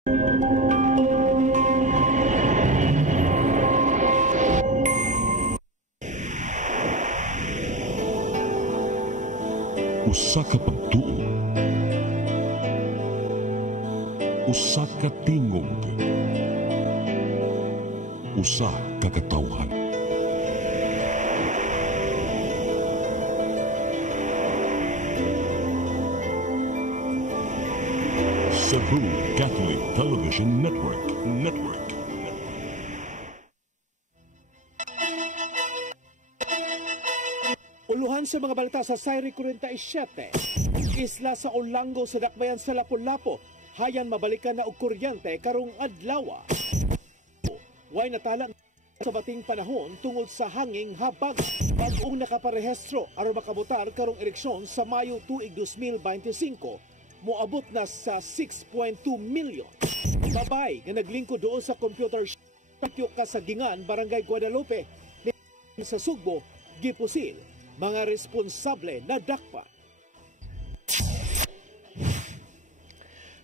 Usa ka pagtuo, usa ka tingog, usa ka katawhan. Cebu Catholic Television Network. Uluhan sa mga balita sa Sayri 47. Isla sa Olango sa Dakbayan sa Lapu-Lapu. Hayan mabalikan na og kuryente karong adlaw. Way natalang sa bating panahon tungod sa hanging habag. Bag-ong nakaparehistro aron makabutar karong eleksyon sa Mayo tuig 2025. Moabot na sa 6.2 milyon. Babay nga naglingkod doon sa computer shop Kasagingan, Barangay Guadalupe sa Sugbo, gipusil mga responsable na dakpa.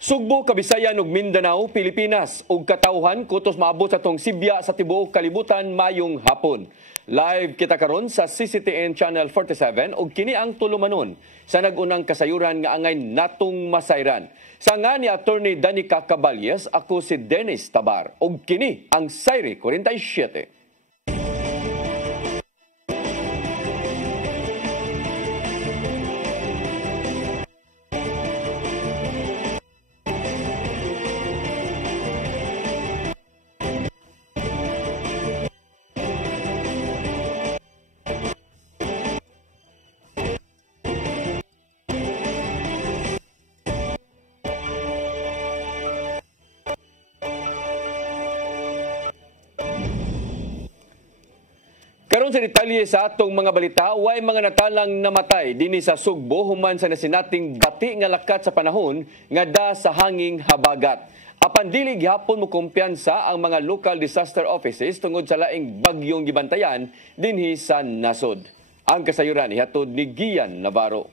Sugbo, Kabisayan ug Mindanao, Pilipinas ug katawhan kutos maabot sa tong Sibya sa tibuok kalibutan mayong hapon. Live kita karon sa CCTN Channel 47 ug kini ang tulumanon sa nagunang kasayuran nga angay natong masayran. Sa nga ni Attorney Danica Caballes, ako si Dennis Tabar ug kini ang Sayri 47. Karon sa detalye sa atong mga balita, way mga natalang namatay dinhi sa Sugbo human sa nasinating bati nga lakat sa panahon nga da sa hanging habagat. Apan dili gihapon mo kumpiyansa ang mga local disaster offices tungod sa laing bagyong gibantayan dinhi sa nasod. Ang kasayuran ihatod ni Gian Navarro.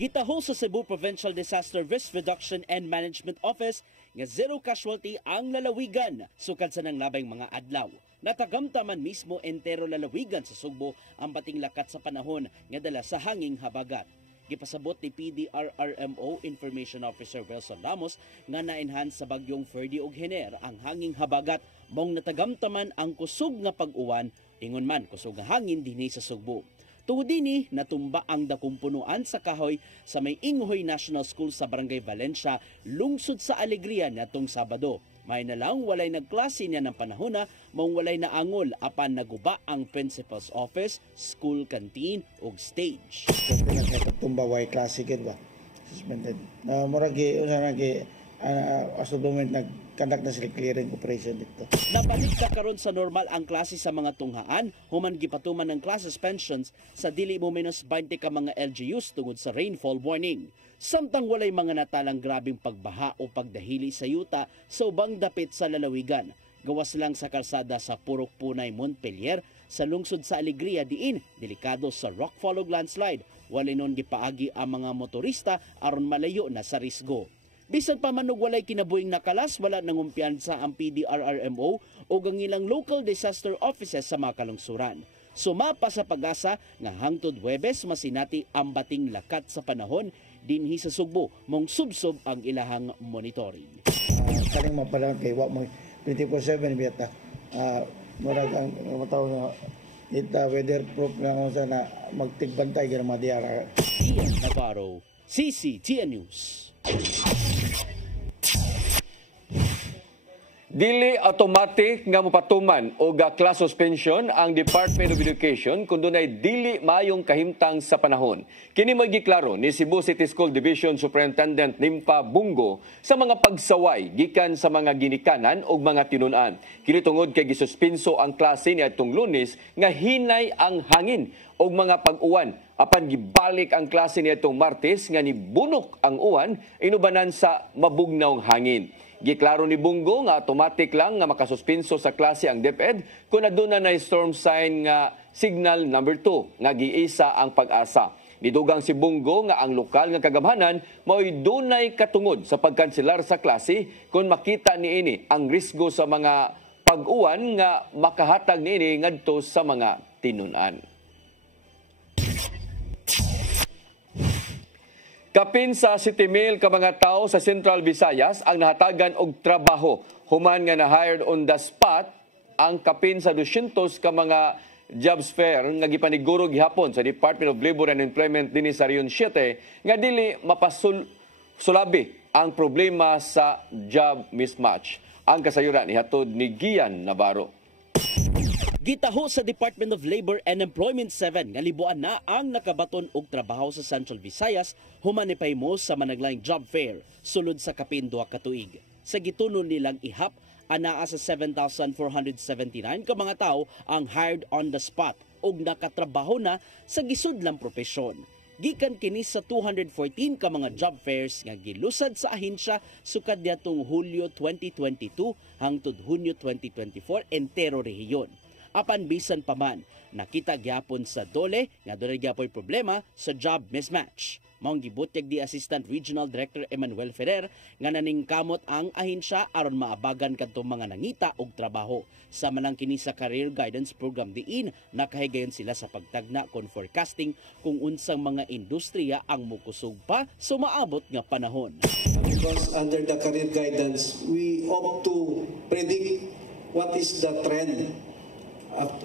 Gitaho sa Cebu Provincial Disaster Risk Reduction and Management Office nga zero casualty ang lalawigan sukad sa nang labing mga adlaw. Natagamtaman mismo entero lalawigan sa Sugbo ang bating lakat sa panahon nga dala sa hanging habagat. Gipasabot ni PDRRMO Information Officer Wilson Ramos nga na-enhance sa bagyong Ferdy ug Hener ang hanging habagat mong natagamtaman ang kusog nga pag-uwan ingon man kusog nga hangin dinhi sa Sugbo. Tungod dinhi natumba ang dakong punuan sa kahoy sa may Inghoy National School sa Barangay Valencia, lungsod sa Alegria natong Sabado. May na lang walay nagklase niya ng panahon na mong walay na angol apan naguba ang principal's office, school canteen ug stage. Tumba way klase gid ba suspended. Muragi unsa as of the moment nag-conduct na sila clearing operation dito. Nabalik na karon sa normal ang klase sa mga tunghaan, human gipatuman ng class suspensions sa dili mo minus 20 ka mga LGUs tungod sa rainfall warning. Samtang walay mga natalang grabing pagbaha o pagdahili sa yuta sa ubang dapit sa lalawigan. Gawas lang sa kalsada sa Purok Punay, Montpelier, sa lungsod sa Alegria diin, delikado sa rockfall ug landslide. Walay nun gipaagi ang mga motorista aron malayo na sa risgo. Bisan pa man og walay kinabuhing nakalas, wala nangumpiyansa ang PDRRMO o ang ilang local disaster offices sa mga kalungsuran. Sumapa sa pag-asa nga hangtod Huwebes masinati ang bating lakat sa panahon dinhi sa Sugbo mong subsob ang ilahang monitoring. Kaning mapalang kay wa mo 24/7 biyata. Murag ang mataw na ita weatherproof na unsa na magtigbantay gyud mga diara. Ian Navarro, CCTN News. Dili automatic nga mopatuman o class suspension ang Department of Education kung dunay dili mayong kahimtang sa panahon. Kini magiklaro ni Cebu City School Division Superintendent Nimpa Bungo sa mga pagsaway gikan sa mga ginikanan o mga tinun-an. Kini tungod kay gisuspenso ang klase niadtong Lunes nga hinay ang hangin o mga pag-uwan. Apan gibalik ang klase niadtong Martes nga nibunok ang uwan inubanan sa mabugnaw hangin. Giklaro ni Bungo nga automatic lang nga makasuspenso sa klase ang DepEd kung aduna na storm sign nga signal number 2 nga giisa ang pag-asa. Nidugang si Bungo nga ang lokal nga kagamhanan mao'y dunay katungod sa pagkanselar sa klase kung makita niini ang risgo sa mga pag-uwan nga makahatag niini ngadto sa mga tinunan. Kapin sa 7,000 ka mga tao sa Central Visayas ang nahatagan og trabaho human nga na-hired on the spot ang kapin sa 200 ka mga jobs fair nga gipaniguro gihapon sa Department of Labor and Employment dinhi sa Region 7 nga dili mapasulabi ang problema sa job mismatch. Ang kasayuran ihatod ni Gian Navarro. Gitaho sa Department of Labor and Employment 7 nga libuan na ang nakabaton og trabaho sa Central Visayas human ni pahimo sa managlaing job fair sulod sa kapin 2 ka tuig. Sa gitunon nilang ihap, anaa sa 7,479 ka mga tao ang hired on the spot ug nakatrabaho na sa gisudlang propesyon. Gikan kini sa 214 ka mga job fairs nga gilusad sa ahensya sukad niadtong Hulyo 2022 hangtod Hunyo 2024 entero rehiyon. Apan bisan pa man, nakita gyapon sa dole nga dunay gyapoy problema sa job mismatch. Maong gibutyag di Assistant Regional Director Emmanuel Ferrer nga naningkamot ang ahensya aron maabagan kadtong mga nangita og trabaho. Sama nang kini sa Career Guidance Program diin nakahigayon sila sa pagtagna kon forecasting kung unsang mga industriya ang mukusog pa sa maabot nga panahon. Because under the career guidance, we opt to predict what is the trend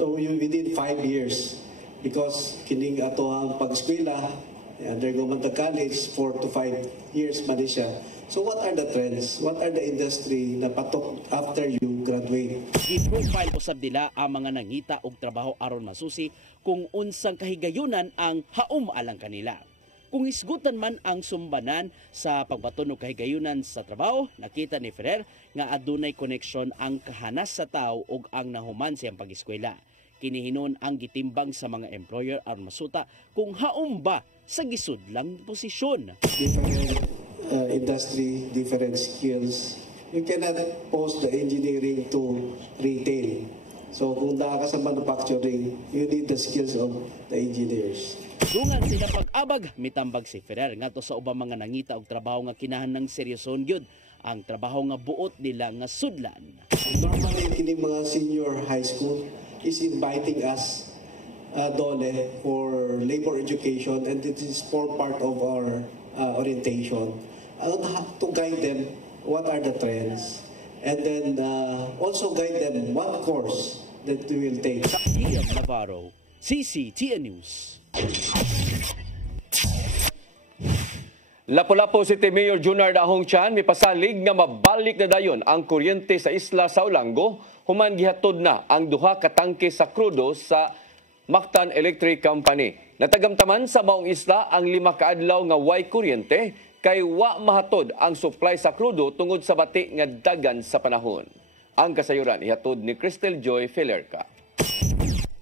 within 5 years. Because kining ato ang pag-eskwela, undergo man the college, 4 to 5 years man siya. So what are the trends? What are the industry na patok after you graduate? I-profile usab nila ang mga nangita og trabaho aron masusi kung unsang kahigayunan ang haum alang kanila. Kung isgutan man ang sumbanan sa pagbaton og kahigayunan sa trabaho, nakita ni Ferrer nga adunay koneksyon ang kahanas sa tao ug ang nahuman siyang pag-eskwela. Kinihinon ang gitimbang sa mga employer aron masuta kung haum ba sa gisudlang posisyon. Different industry, different skills. You cannot post the engineering to retail. So kung naa ka sa manufacturing, you need the skills of the engineers. Dungan sila pag-abag, mitambag si Ferrer ngadto sa ubang mga nangita og trabaho nga kinahanglan seryoson gyud ang trabaho nga buot nila nga sudlan. Normally kini mga senior high school is inviting us dole for labor education, and it is for part of our orientation to guide them what are the trends, and then also guide them what course that we will take. Gian Navarro, CCTN News. Lapu-Lapu City Mayor Junard Ahong Chan mipasalig nga mabalik na dayon ang kuryente sa isla sa Olango human gihatod na ang 2 ka tangke sa krudo sa Mactan Electric Company. Natagamtaman sa maong isla ang 5 ka adlaw nga way kuryente kay wa mahatod ang supply sa krudo tungod sa bati nga dagan sa panahon. Ang kasayuran ihatod ni Cristel Joy Felerca.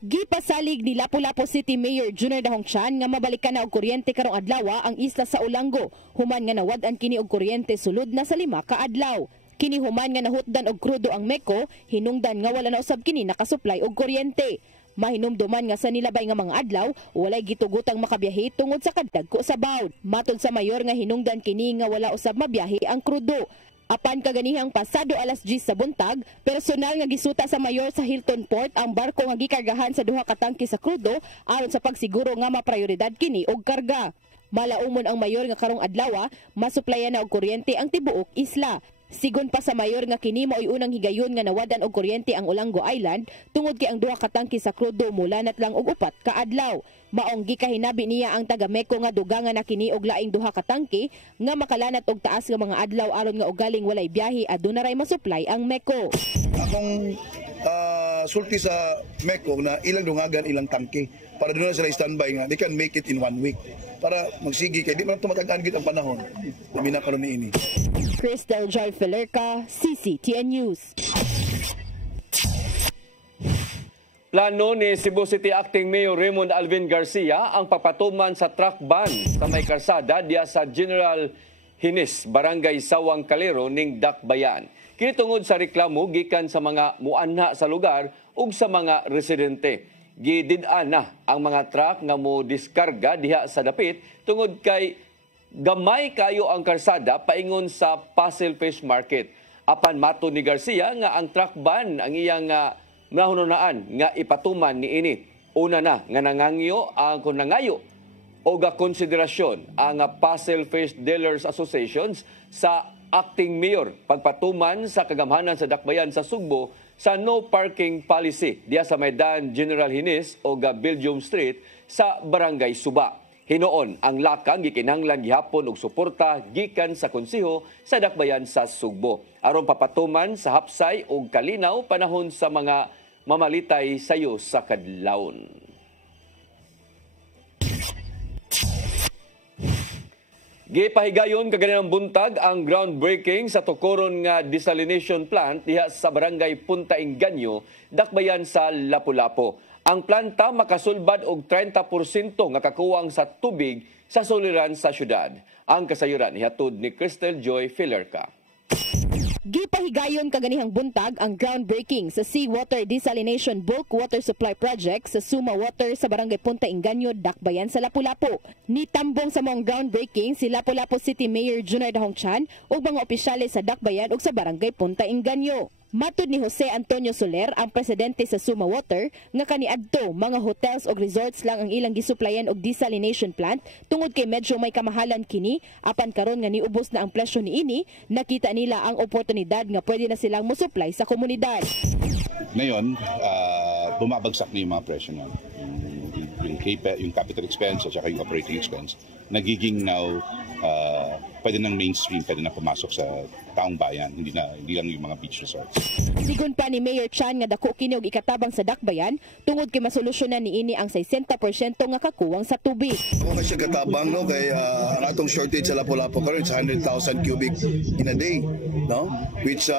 Gipasalig ni Lapu-Lapu City Mayor Junard Ahong Chan nga mabalikan na og kuryente karong adlaw ang isla sa Olango human nga nawad-an kini og kuryente sulod na sa 5 ka adlaw. Kini human nga nahutdan og krudo ang MECO, hinungdan nga wala na usab kini nakasupply og kuryente. Mahinumduman nga sa nilabay nga mga adlaw, walay gitugutang makabiyahe tungod sa kadagko sa bawd. Matod sa mayor nga hinungdan kini nga wala usab mabiyahe ang krudo. Apan kaganihang pasado alas 10 sa buntag, personal nga gisuta sa mayor sa Hilton Port ang barko nga gikargahan sa 2 ka tangke sa krudo aron sa pagsiguro nga maprioridad kini og karga. Malaumon ang mayor nga karong adlaw masuplayan na og kuryente ang tibuok isla. Sigon pa sa mayor nga kini mao'y unang higayon nga nawadan og kuryente ang Olango Island tungod kay ang 2 ka tangke sa krudo mulanat lang og 4 ka adlaw. Maong gikahinabi niya ang taga-MECO nga dugangan na kini og laing 2 ka tangke nga makalanat og taas nga mga adlaw aron nga ugaling walay biyahe aduna ray masupply ang MECO. Akong sulti sa MECO na ilang dungagan ilang tangke para doon na sila standby nga they can make it in 1 week para magsigi kay di man tumatagaan gid ang panahon. Dami na karon niini. Cristel Joy Felerca, CCTN News. Plano ni Cebu City Acting Mayor Raymond Alvin Garcia ang pagpatuman sa truck ban sa may karsada diya sa General Hinis, Barangay Sawang Calero ning Dakbayan. Kini tungod sa reklamo gikan sa mga muanha sa lugar ug sa mga residente. gidid-an na ang mga truck nga mo diskarga diha sa dapit tungod kay gamay kayo ang karsada paingon sa Pasel Fish Market. Apan mato ni Garcia nga ang truck ban ang iyang nahununaan nga ipatuman niini. Una na nga nangangyo ang kunangayo o ga konsiderasyon ang Pasel Fish Dealers Associations sa acting mayor pagpatuman sa kagamhanan sa dakbayan sa Sugbo sa no parking policy diya sa Maidan General Hinis o ga Belgium Street sa Barangay Suba. Hinoon ang lakang gikinahanglan gihapon og suporta gikan sa konseho sa dakbayan sa Sugbo aron papatuman sa hapsay og kalinaw panahon sa mga mamalitay sayo sa kadlawon. Gipahigayon kaganang buntag ang groundbreaking sa tukoron nga desalination plant diha sa barangay Punta Inganyo, dakbayan sa Lapu-Lapu. Ang planta makasulbad og 30% nga kakuwang sa tubig sa suliran sa syudad. Ang kasayuran ihatod ni Crystal Joy Filerca. Gipahigayon kaganihang buntag ang groundbreaking sa Seawater Desalination Bulk Water Supply Project sa Suma Water sa Barangay Punta Inganyo, dakbayan sa Lapu-Lapu. Nitambong sa mong groundbreaking si Lapu-Lapu City Mayor Junard Dahongchan ug mga opisyales sa dakbayan ug sa Barangay Punta Inganyo. Matud ni Jose Antonio Soler, ang presidente sa Suma Water, nga kaniadto mga hotels o resorts lang ang ilang gisuplayan og desalination plant tungod kay medyo may kamahalan kini. Apan karon nga niubos na ang presyo niini, nakita nila ang oportunidad nga pwede na silang mosupply sa komunidad. Ngayon, bumabagsak na yung mga presyo nun. Yung capital expense at yung operating expense, nagiging now pwede ng mainstream, pwede na pumasok sa taong bayan, hindi lang yung mga beach resorts. Sigun pa ni Mayor Chan nga dako kini og ikatabang sa dakbayan tungod kay masolusyonan niini ang 60% nga kakuwang sa tubig. Kung siya katabang no kay ang atong shortage sa Lapu-Lapu karon sa 100,000 cubic in a day, no? Which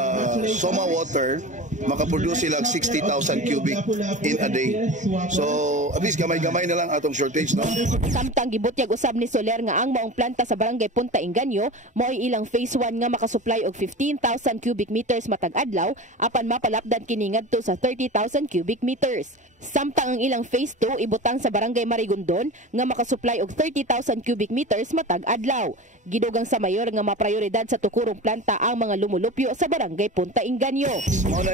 Soma Water makaproduce sila 60,000 cubic in a day. So at least gamay-gamay na lang atong shortage, no? Samtang gibutyag usab ni Soler nga ang maong planta sa Barangay Punta Inganyo mo'y ilang phase 1 nga makasupply og 15,000 cubic meters matag adlaw apan mapalapdan kini ngadto sa 30,000 cubic meters. Samtang ang ilang phase 2 ibutang sa Barangay Marigondon nga makasupply og 30,000 cubic meters matag adlaw. Gidugang sa mayor nga maprioridad sa tukurong planta ang mga lumulupyo sa Barangay Punta Inganyo. Mao na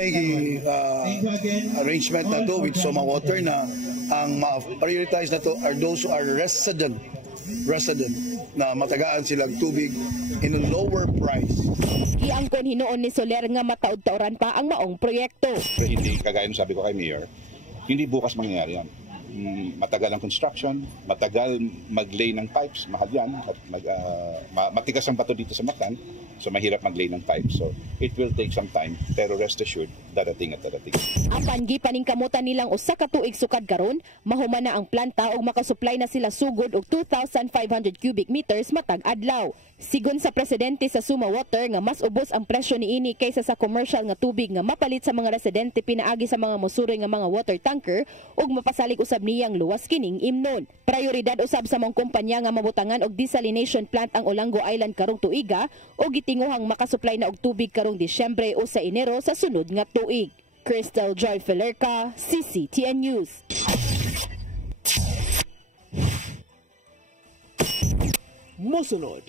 arrangement na to with Soma Water na ang ma-prioritize na to are those who are resident na matagaan silang tubig in a lower price. Giangkon hinuon ni Soler nga mataud-taoran pa ang maong proyekto. Hindi kagaya ng sabi ko kay Mayor, hindi bukas mangyayari yan. Matagal ang construction, matagal mag-lay ng pipes, mahal yan. Matigas ang bato dito sa Mactan, so mahirap mag-lay ng pipes. So it will take some time, pero rest assured, darating at darating. Apan gipaningkamutan nilang usa ka tuig sukad karon, mahuman na ang planta ug makasupply na sila sugod og 2,500 cubic meters matag adlaw. Sigon sa presidente sa Suma Water nga mas ubos ang presyo niini kaysa sa commercial nga tubig nga mapalit sa mga residente pinaagi sa mga mosuroy nga mga water tanker ug mapasalig usab niyang luwas kining imnon. Prioridad usab sa mong kumpanya nga mabutangan og desalination plant ang Olango Island karong tuiga ug gitinguhang makasupply na og tubig karong Disyembre o sa Enero sa sunod nga tuig. Crystal Joy Filerca, CCTN News. Mosunod,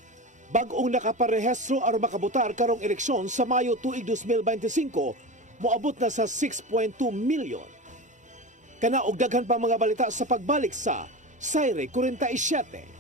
bag-ong nakaparehestro aron makabotar karong eleksyon sa Mayo tuig 2025, moabot na sa 6.2 milyon. Kana og daghan pa mga balita sa pagbalik sa Saire 47.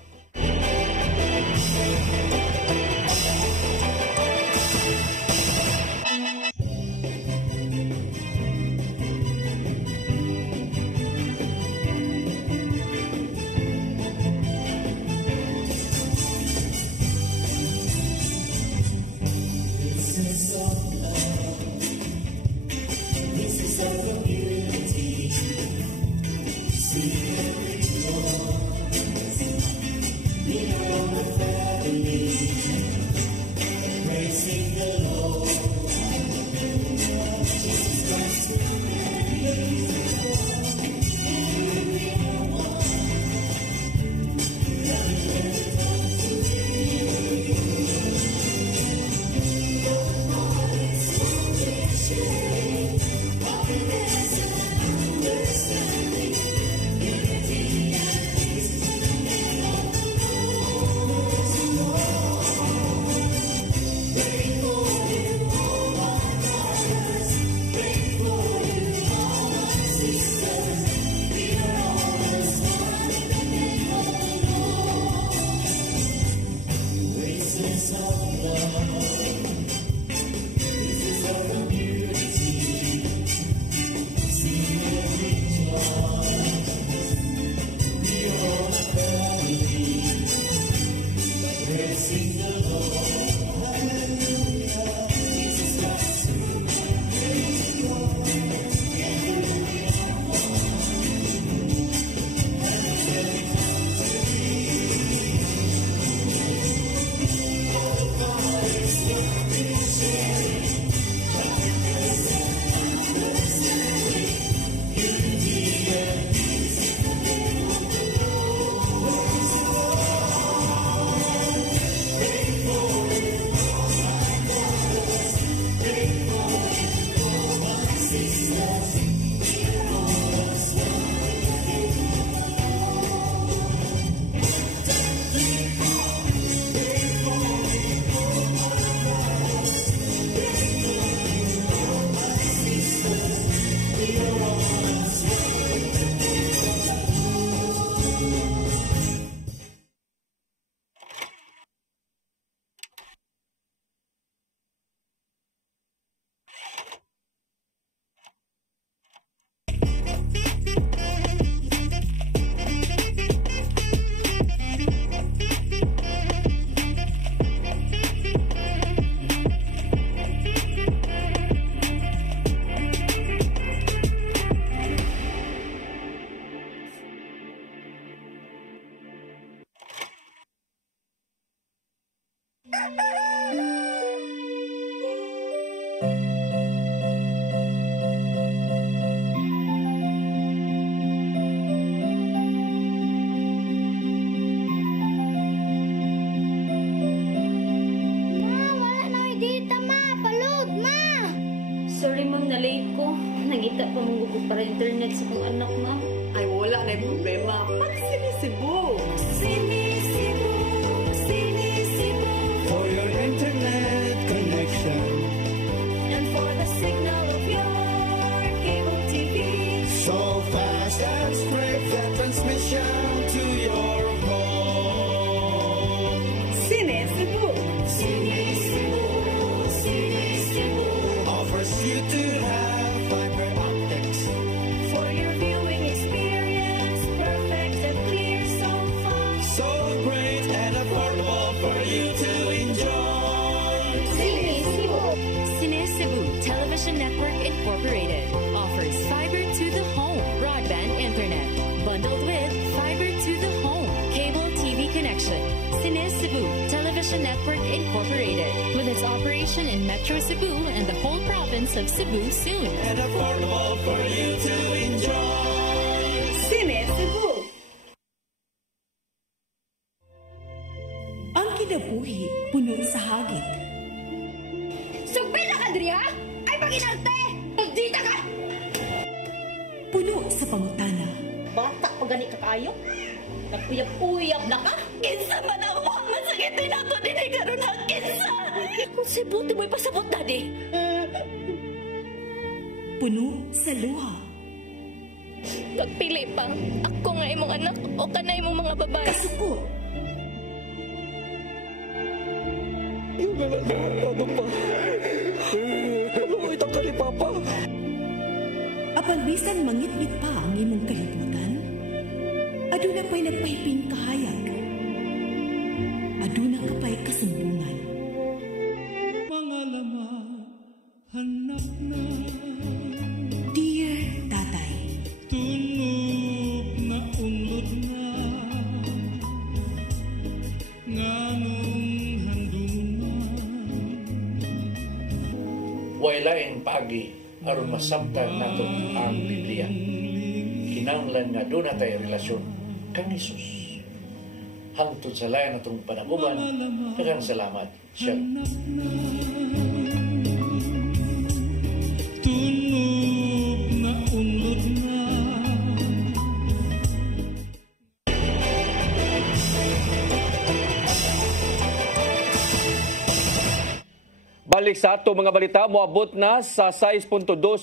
nalate ko. Nangita pa mong para internet sa kong anak, ma'am. Ay, wala na yung problema. Mag-Sinisibu! Sinisibu, Sinisibu. For your internet connection. And for the signal of your cable TV. So fast and straight the transmission to your home. Sinisibu! Sinisibu, Sinisibu. Offers you to have fiber optics. For your viewing experience, perfect and clear so far. So great and affordable for you to enjoy. Sinisibu. Sinisibu Television Network Incorporated offers fiber to the home broadband internet bundled with fiber to the home cable TV connection. Sinisibu Television Network Incorporated with its operation in Metro Cebu and the whole province of Cebu soon. And affordable for you to enjoy. Sinisibu! Ang kinabuhi puno sa hagit. Sugpil na ka, Dria! Ay, paginarte! Magdita ka! Puno sa pangutana. Bata pa gani ka kayo? Nagpuyab-puyab na ka? Kinsa man ang mga masakitin nato din ay karoon na kinsa! Kung si buti mo'y pasabot na di. Puno sa luha. Pagpili pang ako nga imong anak o kanay imong mga babae. Kasukot. Yung ano pa? Ano itang ka ni Papa? Apan bisan mangit-ngit pa ang imong kalibutan, aduna pa'y nagpahiping kahayag. Aduna ka pa'y kasumbungan. Mga lama, hanap na. Dear Tatay, Tunog na unlod na. Nganong handungan. Wailain pagi aron masabtan nato ang Biblia. Kinahanglan nga doon natay relasyon kang Hesus. Hangtod sa layan natong panaguban, daghang salamat. Shalom. Tunog na unlod na. Balik sa ato mga balita, moabot na sa 6.2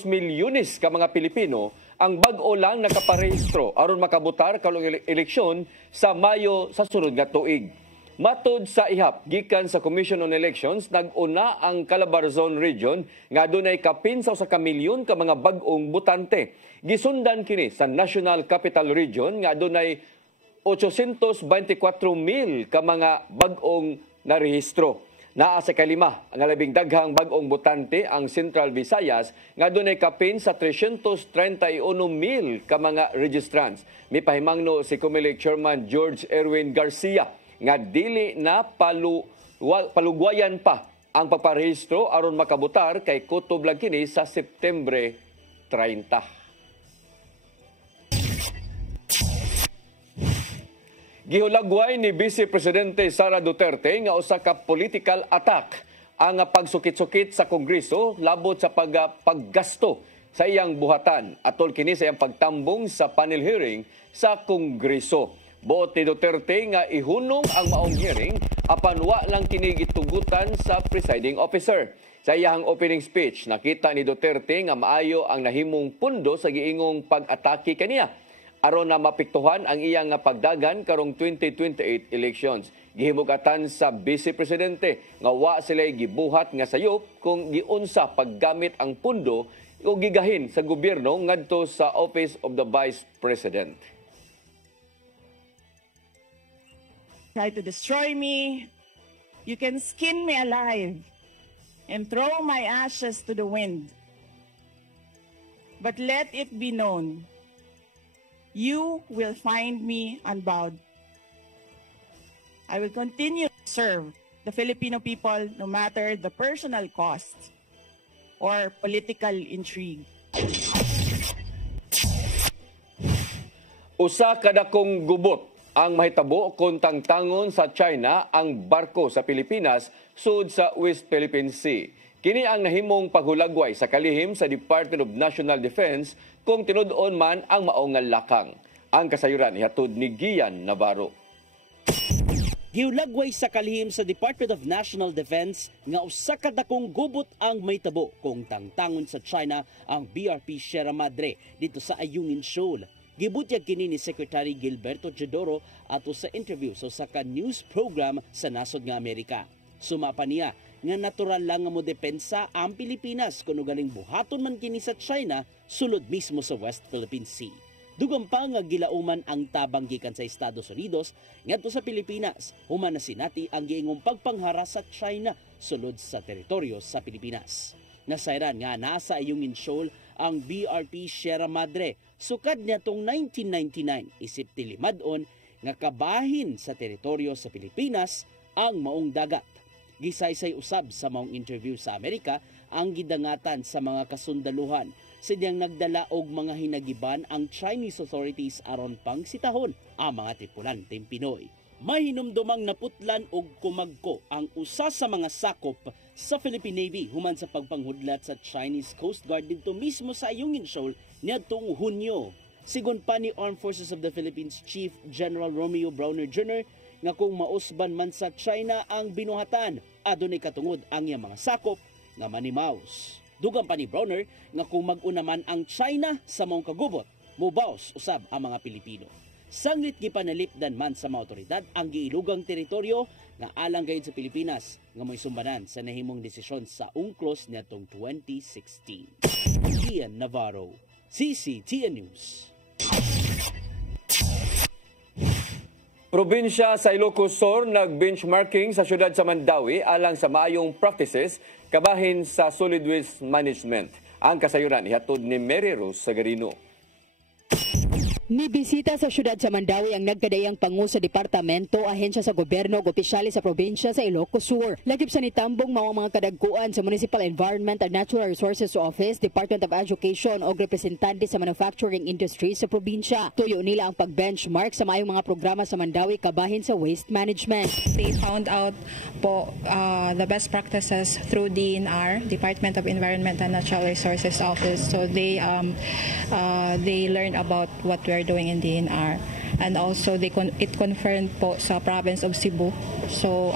milyones ka mga Pilipino ang bag-o lang nakaparehistro aron makabutar kalong eleksyon sa Mayo sa sunod nga tuig. Matod sa ihap gikan sa Commission on Elections, nag-una ang Calabarzon Region nga dunay kapin sa 1 milyon ka mga bag-ong butante. Gisundan kini sa National Capital Region nga dunay 824,000 ka mga bag-ong narehistro. Naa sa kalima, ang labing daghang bag-ong botante ang Central Visayas nga dunay kapin sa 331,000 ka mga registrants. Mipahimangno si Comelec Chairman George Erwin Garcia nga dili na palugwayan pa ang pagparehistro aron makabutar kay kutob lang kini sa Septembre 30. Gihulagway ni Vice Presidente Sara Duterte nga usa ka political attack ang pagsukit-sukit sa Kongreso labot sa paggasto sa iyang buhatan atol kini sa iyang pagtambong sa panel hearing sa Kongreso. Buot ni Duterte nga ihunong ang maong hearing apan wa lang kini gitugutan sa presiding officer. Sa iyang opening speech, nakita ni Duterte nga maayo ang nahimong pundo sa giingong pag-atake kaniya aron na mapiktuhan ang iyang pagdagan karong 2028 elections. Gihimugatan sa Vice Presidente nga wa sila gibuhat nga sayop kung giunsa paggamit ang pundo o gigahin sa gobyerno ngadto sa Office of the Vice President. Try to destroy me, you can skin me alive and throw my ashes to the wind. But let it be known, you will find me unbowed. I will continue to serve the Filipino people no matter the personal cost or political intrigue. Usa kadakong gubot ang mahitabo kung tangtangon sa China ang barko sa Pilipinas sud sa West Philippine Sea. Kini ang nahimong paghulagway sa kalihim sa Department of National Defense kung tinud-on man ang maong nga lakang. Ang kasayuran ihatod ni Gian Navarro. Giulagway sa kalihim sa Department of National Defense nga usa ka dakong gubot ang may tabo kung tangtangon sa China ang BRP Sierra Madre dito sa Ayungin Shoal. Gibutyag kini ni Secretary Gilberto Teodoro ato sa interview sa usa ka news program sa nasod nga Amerika. Sumapa niya nga natural lang nga mo depensa ang Pilipinas kung galing buhaton man kini sa China sulod mismo sa West Philippine Sea. Dugang pa nga gilauman ang tabang gikan sa Estados Unidos ngadto sa Pilipinas, human na sinati ang giingong pagpanghara sa China sulod sa teritoryo sa Pilipinas. Nasayran nga nasa Ayungin Shoal ang BRP Sierra Madre sukad nitong 1999 isip tilimadon nga kabahin sa teritoryo sa Pilipinas ang maong dagat. Gisaysay usab sa maong interview sa Amerika ang gidangatan sa mga kasundaluhan sidyang nagdala og mga hinagiban ang Chinese authorities aron pang sitahon ang mga tripulanteng Pinoy. May hinumdumang naputlan og kumagko ang usa sa mga sakop sa Philippine Navy human sa pagpanghudlat sa Chinese Coast Guard dito mismo sa Ayungin Shoal niadtong Hunyo. Sigon pa ni Armed Forces of the Philippines Chief General Romeo Browner Jr. nga kung mausban man sa China ang binuhatan, adunay katungod ang iyang mga sakop nga manimaos. Dugang pa ni Browner nga kung mag-una man ang China sa maong kagubot, mubaos usab ang mga Pilipino. Sanglit gipanalipdan man sa mga otoridad ang giilugang teritoryo nga alang gayud sa Pilipinas nga may sumbanan sa nahimong desisyon sa UNCLOS niadtong 2016. Gian Navarro, CCTN News. Probinsya sa Ilocos Sur nag-benchmarking sa syudad sa Mandawi alang sa maayong practices kabahin sa solid waste management. Ang kasayuran ihatod ni Mary Rose Sagarino. Nibisita sa syudad sa Mandawi ang nagkadayang pangu sa departamento, ahensya sa gobyerno ug opisyales sa probinsya sa Ilocos Sur. Lagip sa nitambong mga kadagkuan sa Municipal Environment and Natural Resources Office, Department of Education ug representante sa manufacturing industry sa probinsya. Tuyo nila ang pag-benchmark sa maayong mga programa sa Mandawi kabahin sa waste management. They found out po the best practices through DNR, Department of Environment and Natural Resources Office. So they learned about what we're doing in DNR, and also it confirmed po sa province of Cebu. So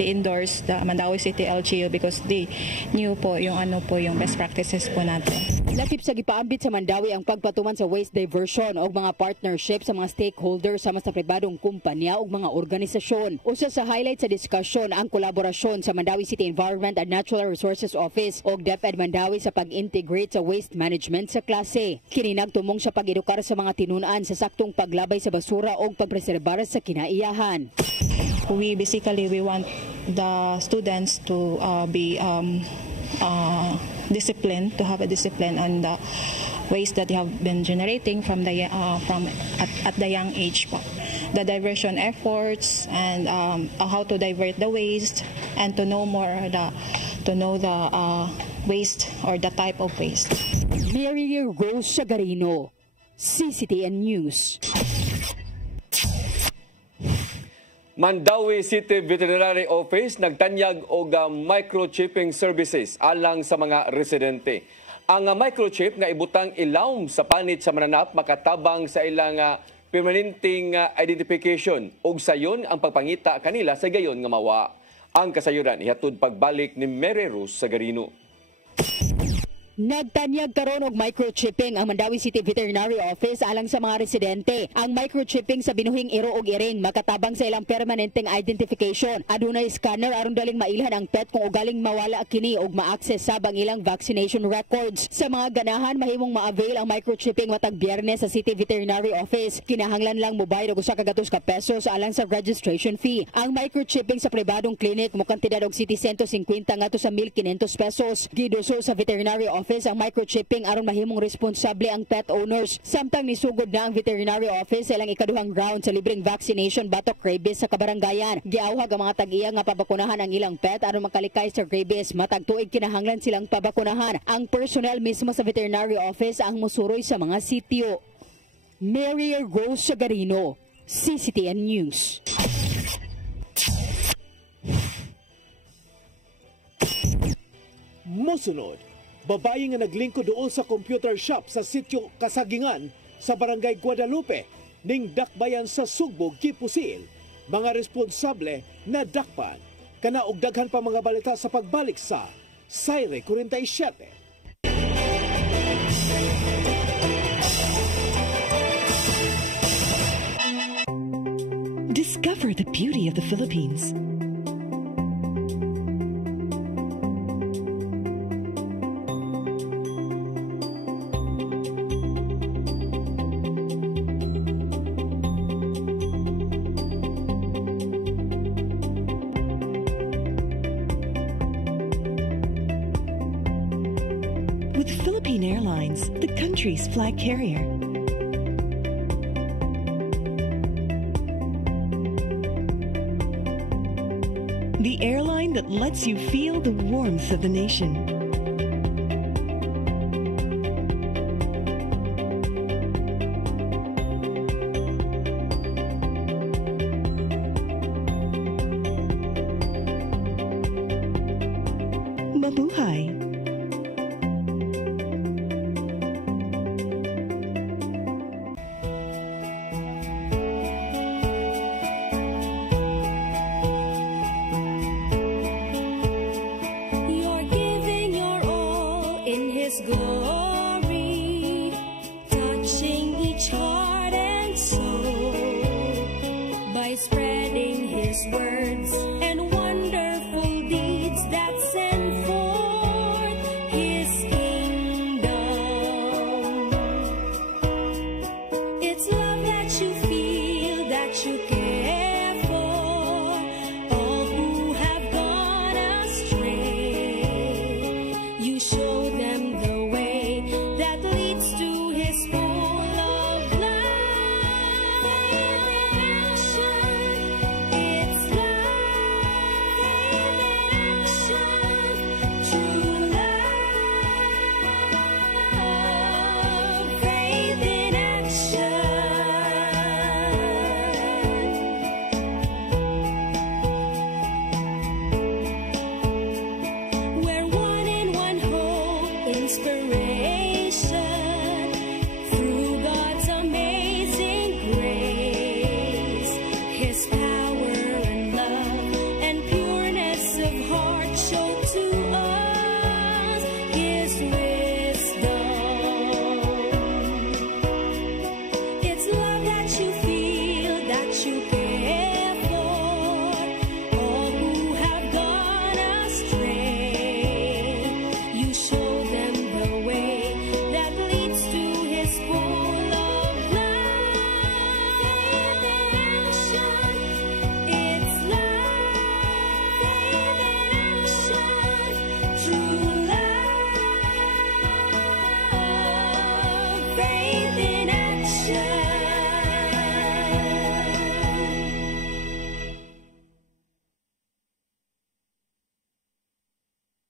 they endorsed the Mandawi City LGU because they knew po yung best practices po natin. Lakip sa gipaambit sa Mandawi ang pagpatuman sa waste diversion o mga partnership sa mga stakeholders sama sa pribadong kumpanya o mga organisasyon. Usa sa highlight sa diskusyon ang kolaborasyon sa Mandawi City Environment and Natural Resources Office o DepEd Mandawi sa pag-integrate sa waste management sa klase. Kini nagtumong sa pag-edukar sa mga tinunan sa saktong paglabay sa basura o pagpreserbar sa kinaiyahan. We want the students to be disciplined, to have a discipline on the waste that they have been generating from at the young age po. The diversion efforts and how to divert the waste and to know the waste or the type of waste. Mary Rose Sagarino, CCTN News. Mandawi City Veterinary Office nagtanyag og microchipping services alang sa mga residente. Ang microchip nga ibutang ilawom sa panit sa mananap makatabang sa ilang permanenteng identification ug sayon ang pagpangita kanila sa gayon nga mawa. Ang kasayuran ihatod pagbalik ni Mary Rose Sagarino. Nagtanyag karon og microchipping ang Mandawi City Veterinary Office alang sa mga residente. Ang microchipping sa binuhing iro og iring makatabang sa ilang permanenteng identification. Adunay scanner aron daling mailhan ang pet kung ugaling mawala kini og ma-access sab ang ilang vaccination records. Sa mga ganahan mahimong ma-avail ang microchipping matag Biyernes sa City Veterinary Office. Kinahanglan lang mobayad og usa ka gatos ka pesos alang sa registration fee. Ang microchipping sa pribadong clinic mo kantidad og 750 ngadto sa 1,500 pesos. Giduso sa Veterinary Office ang microchipping aron mahimong responsable ang pet owners. Samtang nisugod na ang Veterinary Office sa ilang ikaduhang round sa libreng vaccination batok rabies sa kabarangayan. Giawhag ang mga tag-iya nga pabakunahan ang ilang pet aron makalikay sa rabies. Matag tuig kinahanglan silang pabakunahan. Ang personnel mismo sa Veterinary Office ang musuroy sa mga sitio. Mary Rose Sagarino, CCTN News. Mosunod, babae nga naglingkod doon sa computer shop sa sitio Kasagingan sa Barangay Guadalupe ning dakbayan sa Sugbo, gipusil. Mga responsable na dakpan. Kana og daghan pa mga balita sa pagbalik sa Sayre 47. Discover the beauty of the Philippines. With Philippine Airlines, the country's flag carrier. The airline that lets you feel the warmth of the nation. Mabuhay! Glory, touching each heart and soul by spreading His words and wonderful deeds that send forth His kingdom. It's love that you feel, that you care for all who have gone astray. You show them the that leads to His full of love. It's love in action, true love, faith in action. We're one in one hope, inspiration. Through God's amazing grace, His power and love and pureness of heart show to us His wisdom. It's love that you feel, that you care for all who have gone astray. You show them the way that leads to His full of love. Faith in action, it's love. Faith in action, true love. Faith in action.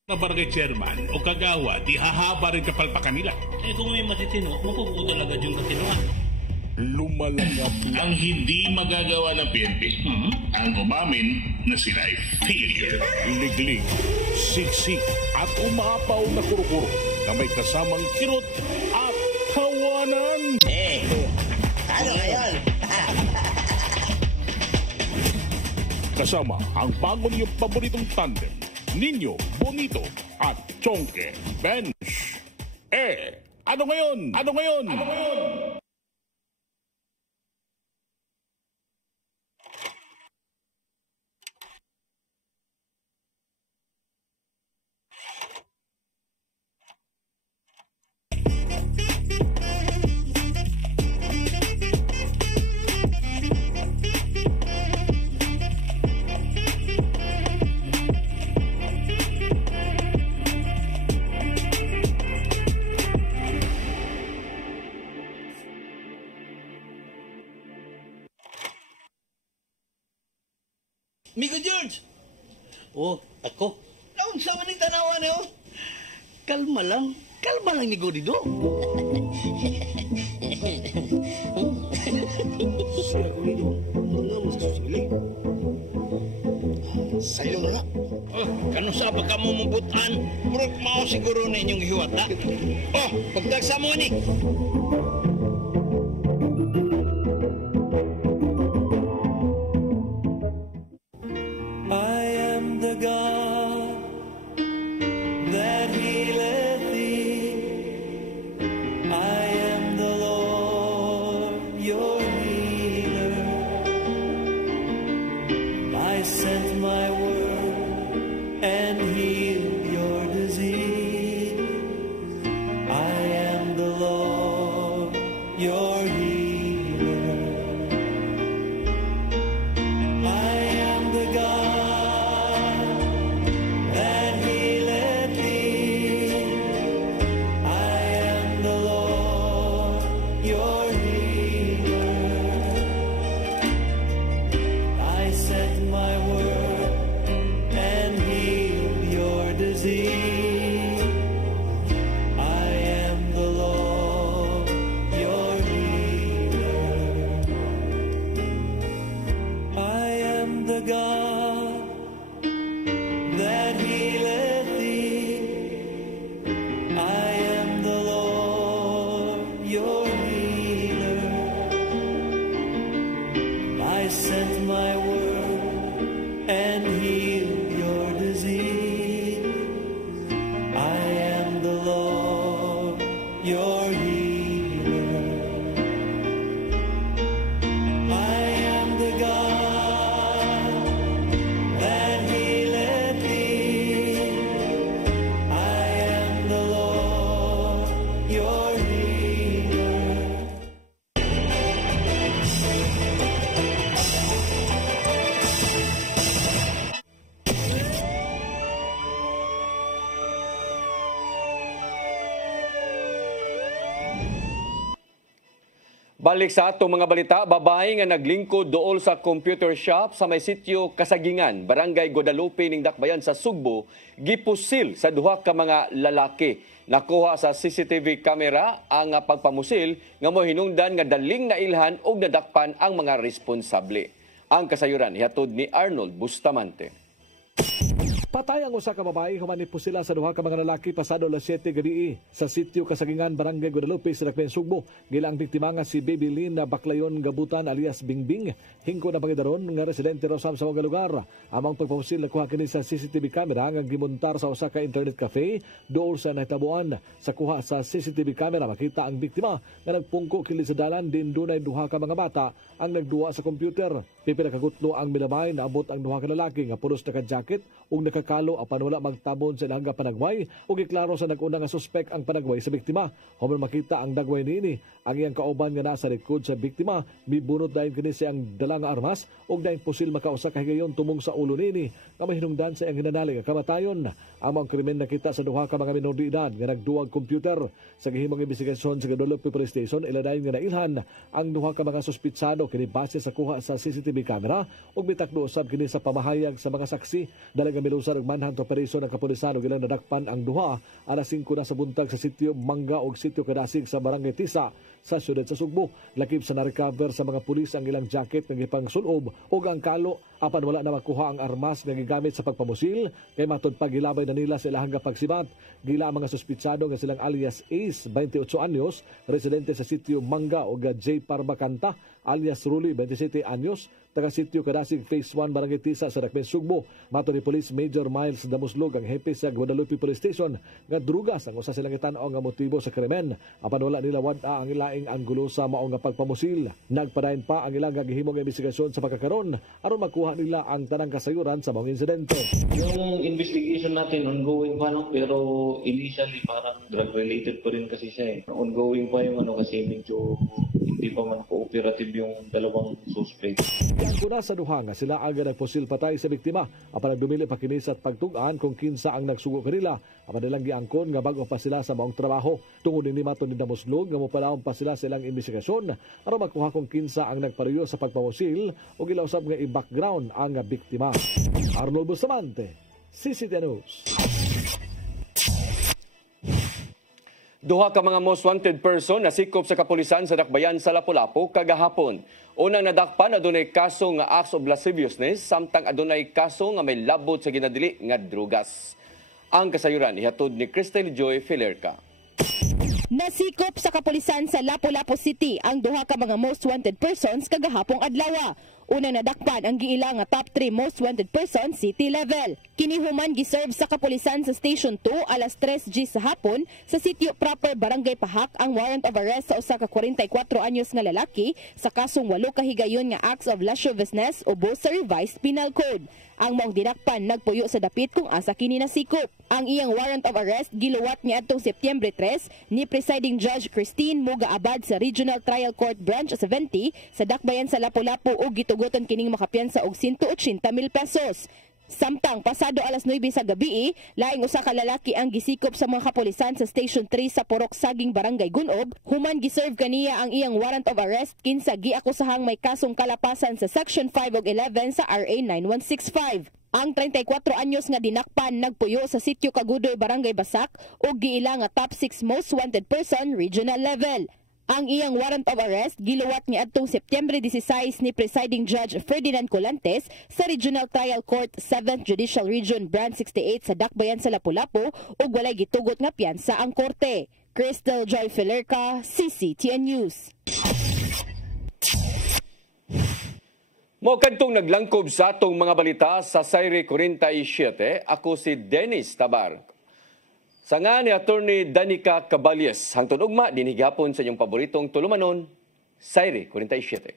Na barangay chairman o kagawa, di hahaba rin kapalpa kanila. Eh kung may matitino, mapupuo talaga yung katinuan. Lumalangap ang hindi magagawa ng PNP. Ang umamin na sila ay failure. Liglig, siksik at umapaw na kuro-kuro na may kasamang kirot at tawanan. Ano ngayon? Kasama ang bago niyong paboritong tandem, Nino Bonito at Chonke Bench. Ano ngayon? Ano ngayon? Ano ngayon? Migo George! Oh, ako? Naon sa maning tanawan eh, oh? Kalma lang ni Godido. Siya Godido, mga mas susili. Sa Ayaw na. Kano sa ba ka mo mabutan? Murag mao siguro na inyong hiwat, ha? Oh, pagtagsa mo ni. I am the God that healeth thee. I am the Lord, your healer. I sent my word and healed your disease. I am the Lord, your healer. I am the God that healeth thee. I am the Lord, your healer. I sent my word and healed your disease. I am the Lord, your healer. I am the God that healeth thee. I am the Lord, your healer. I sent my word and healed your disease. I am the Lord, your healer. I am the God that healeth thee. I am the Lord, your healer. Balik sa atong mga balita, babae nga naglingkod dool sa computer shop sa may sitio Kasagingan, Barangay Guadalupe ning Dakbayan sa Sugbo, gipusil sa duha ka mga lalaki. Nakuha sa CCTV camera ang pagpamusil nga mohinungdan nga daling nailhan og nadakpan ang mga responsable. Ang kasayuran hihatod ni Arnold Bustamante. Patay ang usa ka babae human sila sa duha ka mga lalaki pasado alas 7 gabi sa sitio Kasagingan, Barangay Guadalupe sa Dakbayan, Sugbo. Gila ang biktima nga si Baby Lynn na Baklayon Gabutan alias Bingbing. Hingko na pangidaron nga residente raw sa mga lugar. Amang pagpamusil nakuha kini sa CCTV camera nga gimontar sa usa ka internet cafe dool sa nahitabuan. Sa kuha sa CCTV camera makita ang biktima nga nagpungko kilid sa dalan din dunay duha ka mga bata ang nagduwa sa computer. Pipila ka gutlo ang minamay na abot ang duha ka lalaki nga pulos naka-jacket ug nakakalo apan wala magtabon sa ilang panagway ug giklaro sa nag-una nga suspek ang panagway sa biktima. Human makita ang dagway niini ang iyang kauban nga nasa likod sa biktima, mibunot dayon kini sa ang dala nga armas ug dayon pusil makausa ka higayon tumong sa ulo niini nga mahinungdan sa iyang hinanalig nga kamatayon. Ang mga krimen nakita sa duha ka mga minor de edad nga nagduwag computer. Sa gihimong investigasyon sa Guadalupe Police Station, iladayon nga nailhan ang duha ka mga suspitsado kini base sa kuha sa CCTV camera ug bitakdo usab kini sa pamahayag sa mga saksi. Dalaga milusad og manhunt operation ng kapulisan ug ilang nadakpan ang duha alas 5 na sa buntag sa sitio Mangga ug sitio Kadasig sa Barangay Tisa sa siyudad sa Sugbo. Lakip sa na-recover sa mga pulis ang ilang jacket nga gipangsulob ug ang kalo apan wala na makuha ang armas nga gigamit sa pagpamusil kay matud pagilabay na nila sa ilahang pagsibat. Gila ang mga suspitsado nga silang alias Ace, 28 anyos, residente sa sitio Mangga ug J. Parbacanta alias Ruli, 27 anyos, taga sitio Kadasig Phase 1 Barangay Tisa sa Dakbayan, Sugbo. Mato ni Police Major Miles Damuslog, ang hepe sa Guadalupe Police Station, nga drugas ang usa silang itan-o nga motibo sa krimen. Apan wala nila wad-a ang ilaing anggulo sa mao nga pagpamusil. Nagpadayon pa ang ilang gihimong investigasyon sa pagkakaron aron makuha nila ang tanang kasayuran sa mga insidente. Yung investigation natin ongoing pa, no? Pero initially parang drug related pa rin kasi siya eh. Ongoing pa yung kasi medyo hindi pa man cooperative yung dalawang suspect. Yan ko na sa duha nga sila aga nagpusil patay sa biktima. Apan nagdumili pa kini sa pagtug-an kung kinsa ang nagsugo kanila. Apan nilang giangkon nga bago pa sila sa maong trabaho. Tungod ni maton ni Damuslog nga mopalawon pa sila sa ilang investigasyon aron makuha kung kinsa ang nagpareyo sa pagpamusil o gilausab nga i-background ang biktima. Arnold Bustamante, CCTV News. Duha ka mga most wanted person na sikop sa kapulisan sa dakbayan sa Lapu-Lapu kagahapon. Unang nadakpan adunay kaso nga acts of lasciviousness samtang adunay kaso nga may labot sa ginadili nga drugas. Ang kasayuran ihatod ni Cristel Joy Filerca. Nasikop sa kapulisan sa Lapu-Lapu City ang duha ka mga most wanted persons kagahapong adlaw. Unang nadakpan ang giila nga top 3 most wanted person city level. Kini human giserve sa kapulisan sa Station 2 alas 3:00 sa hapon sa sitio proper Barangay Pahak ang warrant of arrest sa usa ka 44 anyos nga lalaki sa kasong 8 ka higayon nga acts of lasciviousness ubos sa revised penal code. Ang maong dinakpan nagpuyo sa dapit kung asa kini nasikop. Ang iyang warrant of arrest giluwat niadtong Setyembre 3 ni Presiding Judge Christine Mugaabad sa Regional Trial Court Branch 70 sa dakbayan sa Lapu-Lapu ug gitugutan kining makapiyansa og 180,000 pesos. Samtang pasado alas 9 sa gabi, laing usa ka lalaki ang gisikop sa mga kapulisan sa Station 3 sa Purok Saging Barangay Gunob. Human giserve kaniya ang iyang warrant of arrest kinsa giakusahang may kasong kalapasan sa Section 5 ug 11 sa RA 9165. Ang 34 anyos nga dinakpan nagpuyo sa sitio Kagudoy Barangay Basak ug giila nga top 6 most wanted person regional level. Ang iyang warrant of arrest giluwat niadtong Setyembre 16 ni Presiding Judge Ferdinand Colantes sa Regional Trial Court 7th Judicial Region Branch 68 sa dakbayan sa Lapu-Lapu ug walay gitugot nga piyansa ang korte. Cristel Joy Filerca, CCTN News. Mo kadtong naglangkob sa atong mga balita sa Sayre 47, ako si Dennis Tabar. Sa nga ni Attorney Danica Caballes, hangtod ugma dinhigapon sa inyong paboritong tulumanon, Sayre 47.